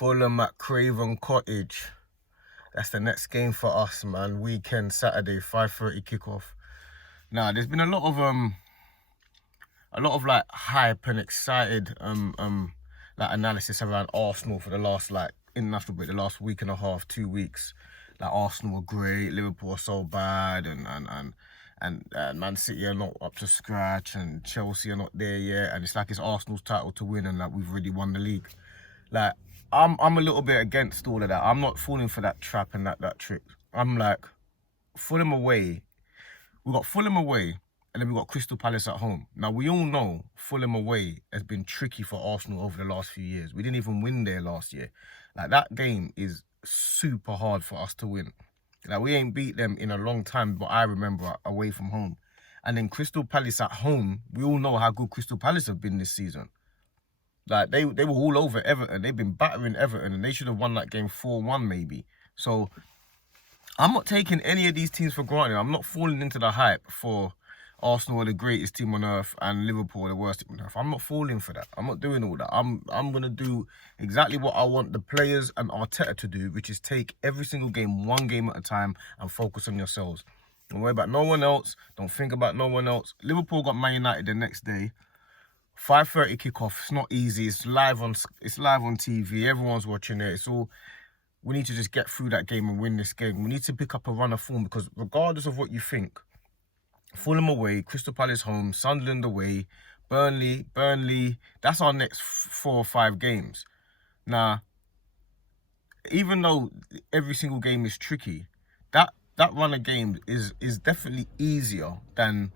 Fulham at Craven Cottage. That's the next game for us, man. Weekend, Saturday, 5:30 kickoff. Now, there's been a lot of like hype and excited like analysis around Arsenal for the last international break, the last week and a half, 2 weeks. Like Arsenal were great, Liverpool are so bad, and Man City are not up to scratch, and Chelsea are not there yet, and it's like it's Arsenal's title to win, and like we've already won the league. Like I'm a little bit against all of that. I'm not falling for that trap and that trick. I'm like, Fulham away. We got Fulham away, and then we got Crystal Palace at home. Now we all know Fulham away has been tricky for Arsenal over the last few years. We didn't even win there last year. Like that game is super hard for us to win. Like we ain't beat them in a long time, but I remember away from home. And then Crystal Palace at home, we all know how good Crystal Palace have been this season. Like they were all over Everton. They've been battering Everton, and they should have won that game 4-1 maybe. So I'm not taking any of these teams for granted. I'm not falling into the hype for Arsenal are the greatest team on earth and Liverpool are the worst team on earth. I'm not falling for that. I'm not doing all that. I'm gonna do exactly what I want the players and Arteta to do, which is take every single game, one game at a time, and focus on yourselves. Don't worry about no one else. Don't think about no one else. Liverpool got Man United the next day. 5:30 kickoff. It's not easy. It's live on TV. Everyone's watching it. It's all. We need to just get through that game and win this game. We need to pick up a run of form, because regardless of what you think, Fulham away, Crystal Palace home, Sunderland away, Burnley. That's our next 4 or 5 games. Now, even though every single game is tricky, that run of games is definitely easier than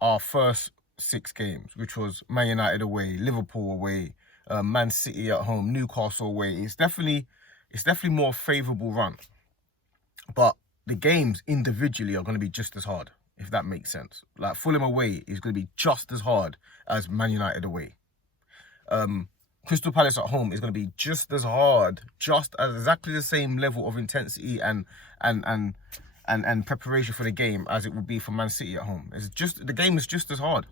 our first 6 games, which was Man United away, Liverpool away, Man City at home, Newcastle away. It's definitely more favourable run. But the games individually are going to be just as hard, if that makes sense. Like Fulham away is going to be just as hard as Man United away. Crystal Palace at home is going to be just as hard, just as exactly the same level of intensity and preparation for the game as it would be for Man City at home. The game is just as hard.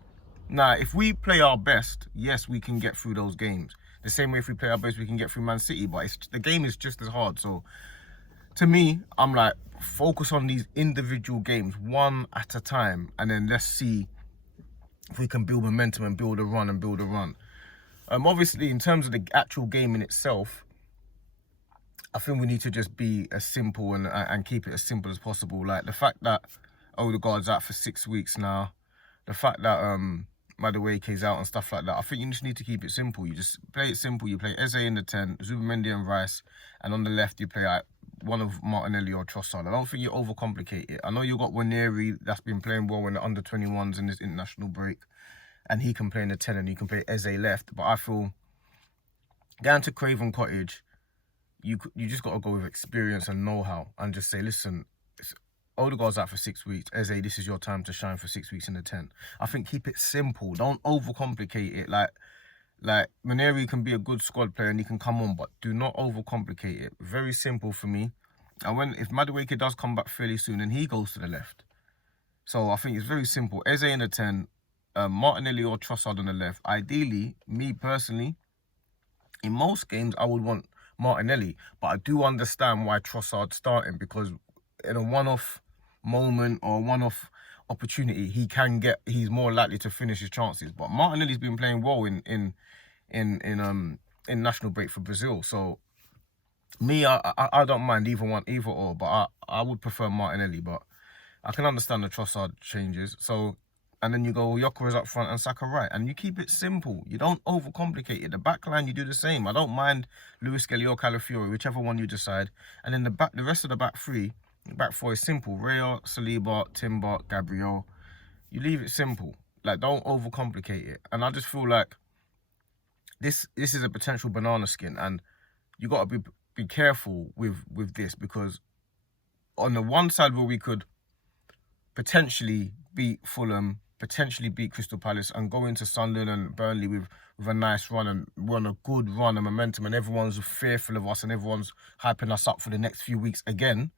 Now, if we play our best, yes, we can get through those games. The same way if we play our best, we can get through Man City. But the game is just as hard. So, to me, I'm like, focus on these individual games, one at a time. And then let's see if we can build momentum and build a run. Obviously, in terms of the actual game in itself, I think we need to just be as simple and keep it as simple as possible. Like the fact that Odegaard's out for 6 weeks now, the fact that Madueke's out and stuff like that. I think you just need to keep it simple. You just play it simple. You play Eze in the 10, Zubimendi and Rice, and on the left you play one of Martinelli or Trossard. I don't think you overcomplicate it. I know you got Waneri that's been playing well in the under-21s in this international break, and he can play in the 10 and you can play Eze left. But I feel going to Craven Cottage, you just got to go with experience and know-how and just say, listen, Odegaard's out for 6 weeks. Eze, this is your time to shine for 6 weeks in the 10. I think keep it simple. Don't overcomplicate it. Like Waneri can be a good squad player and he can come on, but do not overcomplicate it. Very simple for me. And if Madueke does come back fairly soon, then he goes to the left. So I think it's very simple. Eze in the 10, Martinelli or Trossard on the left. Ideally, me personally, in most games, I would want Martinelli, but I do understand why Trossard's starting, because in a one-off moment or one-off opportunity, he's more likely to finish his chances. But Martinelli's been playing well in national break for Brazil. So me, I don't mind either or, but I would prefer Martinelli. But I can understand the Trossard changes. So, and then you go Gyökeres up front and Saka right, and you keep it simple. You don't overcomplicate it. The back line, you do the same. I don't mind Luis Skelly or Calafiori, whichever one you decide. And then the rest of the back four is simple. Raya, Saliba, Timber, Gabriel. You leave it simple. Like, don't overcomplicate it. And I just feel like this is a potential banana skin, and you got to be careful with this, because on the one side where we could potentially beat Fulham, potentially beat Crystal Palace, and go into Sunderland and Burnley with a nice run and run a good run and momentum, and everyone's fearful of us and everyone's hyping us up for the next few weeks again,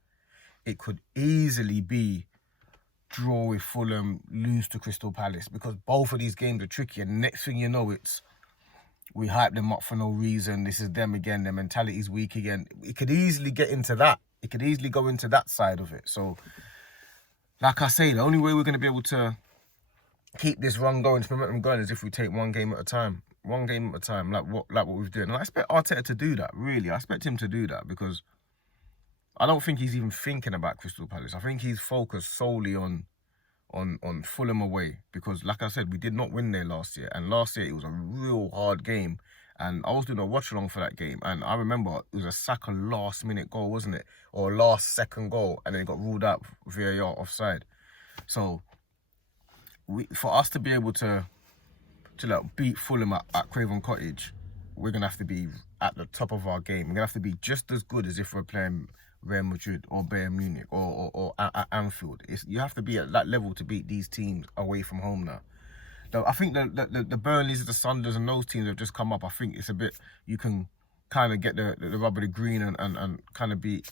it could easily be draw with Fulham, lose to Crystal Palace, because both of these games are tricky. And the next thing you know, we hype them up for no reason. This is them again. Their mentality's weak again. It could easily get into that. It could easily go into that side of it. So, like I say, the only way we're going to be able to keep this run going, this momentum going, is if we take one game at a time. One game at a time, like what we've done. And I expect Arteta to do that, really. I expect him to do that because I don't think he's even thinking about Crystal Palace. I think he's focused solely on Fulham away because, like I said, we did not win there last year. And last year, it was a real hard game. And I was doing a watch-along for that game. And I remember it was a Saka last-minute goal, wasn't it? Or last-second goal. And then it got ruled out VAR offside. So, for us to be able to like, beat Fulham at Craven Cottage, we're going to have to be at the top of our game. We're going to have to be just as good as if we're playing Real Madrid or Bayern Munich or at Anfield. You have to be at that level to beat these teams away from home now. I think the Burnleys, the Sunderlands and those teams have just come up. I think it's a bit, you can kind of get the rub of the green and kind of be,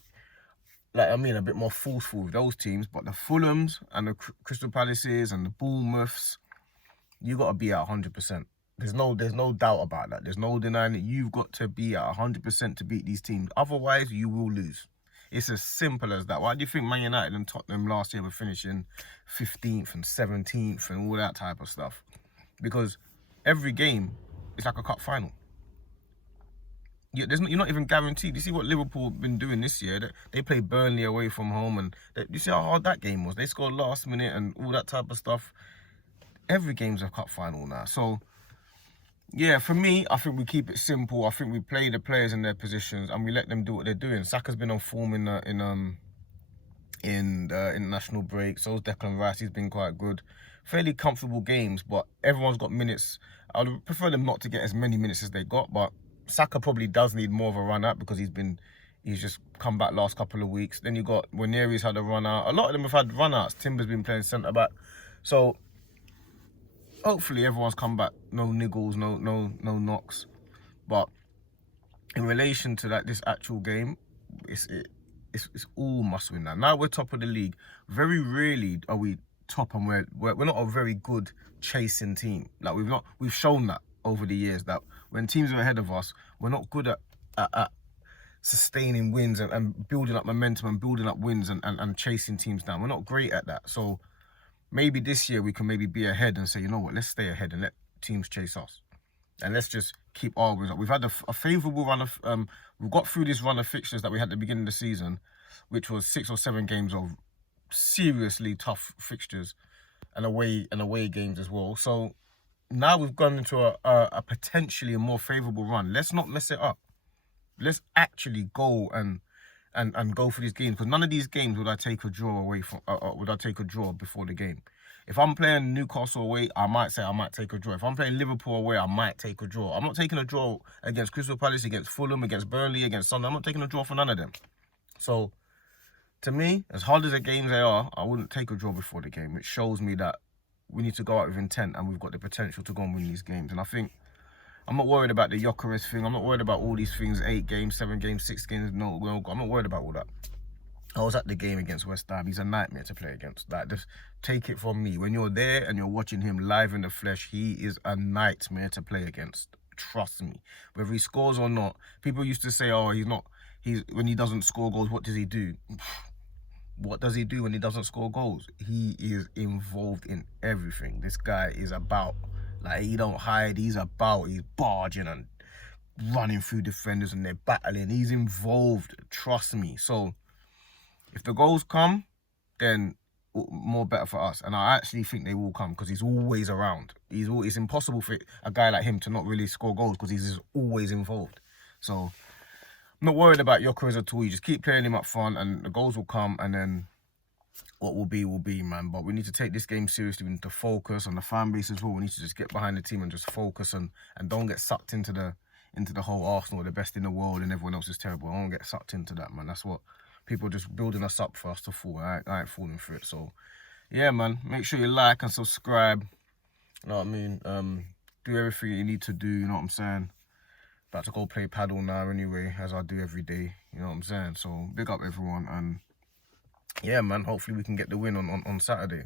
like, I mean, a bit more forceful with those teams. But the Fulhams and the Crystal Palaces and the Bournemouths, you got to be at 100%. There's no doubt about that. There's no denying it. You've got to be at 100% to beat these teams. Otherwise, you will lose. It's as simple as that. Why do you think Man United and Tottenham last year were finishing 15th and 17th and all that type of stuff? Because every game is like a cup final. You're not even guaranteed. You see what Liverpool have been doing this year? They played Burnley away from home, and you see how hard that game was? They scored last minute and all that type of stuff. Every game's a cup final now. So, yeah, for me, I think we keep it simple. I think we play the players in their positions and we let them do what they're doing. Saka's been on form in the international break. So's Declan Rice. He's been quite good. Fairly comfortable games, but everyone's got minutes. I would prefer them not to get as many minutes as they got, but Saka probably does need more of a run out because he's just come back last couple of weeks. Then you got Waneri's had a run out. A lot of them have had run outs. Timber's been playing centre back. So hopefully everyone's come back. No niggles, no knocks. But in relation to this actual game, it's all must win now. Now we're top of the league. Very rarely are we top and we're not a very good chasing team. Like we've shown that over the years that when teams are ahead of us, we're not good at sustaining wins and building up momentum and building up wins and chasing teams down. We're not great at that. So maybe this year we can maybe be ahead and say, you know what, let's stay ahead and let teams chase us. And let's just keep our wins up. We've had a favourable run of, we've got through this run of fixtures that we had at the beginning of the season, which was 6 or 7 games of seriously tough fixtures and away games as well. So now we've gone into a potentially a more favourable run. Let's not mess it up. Let's actually go and go for these games, because none of these games would I take a draw away from. Would I take a draw before the game? If I'm playing Newcastle away, I might say I might take a draw. If I'm playing Liverpool away, I might take a draw. I'm not taking a draw against Crystal Palace, against Fulham, against Burnley, against Sunderland. I'm not taking a draw for none of them. So, to me, as hard as the games they are, I wouldn't take a draw before the game. It shows me that we need to go out with intent and we've got the potential to go and win these games. And I think I'm not worried about the Gyökeres thing. I'm not worried about all these things, 8 games, 7 games, 6 games. No, I'm not worried about all that. I was at the game against West Ham. He's a nightmare to play against. Like, just take it from me. When you're there and you're watching him live in the flesh, he is a nightmare to play against. Trust me. Whether he scores or not, people used to say, oh, when he doesn't score goals, what does he do? What does he do when he doesn't score goals? He is involved in everything. This guy is about, like, he don't hide. He's barging and running through defenders and they're battling. He's involved. Trust me. So, if the goals come, then more better for us. And I actually think they will come because he's always around. It's impossible for a guy like him to not really score goals because he's just always involved. So, I'm not worried about Gyökeres at all. You just keep playing him up front and the goals will come, and then what will be, man. But we need to take this game seriously. We need to focus on the fan base as well. We need to just get behind the team and just focus and don't get sucked into the whole Arsenal, the best in the world and everyone else is terrible. I don't get sucked into that, man. That's what people are just building us up for us to fall. I ain't falling for it. So, yeah, man. Make sure you like and subscribe. You know what I mean? Do everything you need to do. You know what I'm saying? About to go play paddle now anyway, as I do every day. You know what I'm saying? So, big up everyone. And, yeah, man. Hopefully we can get the win on Saturday.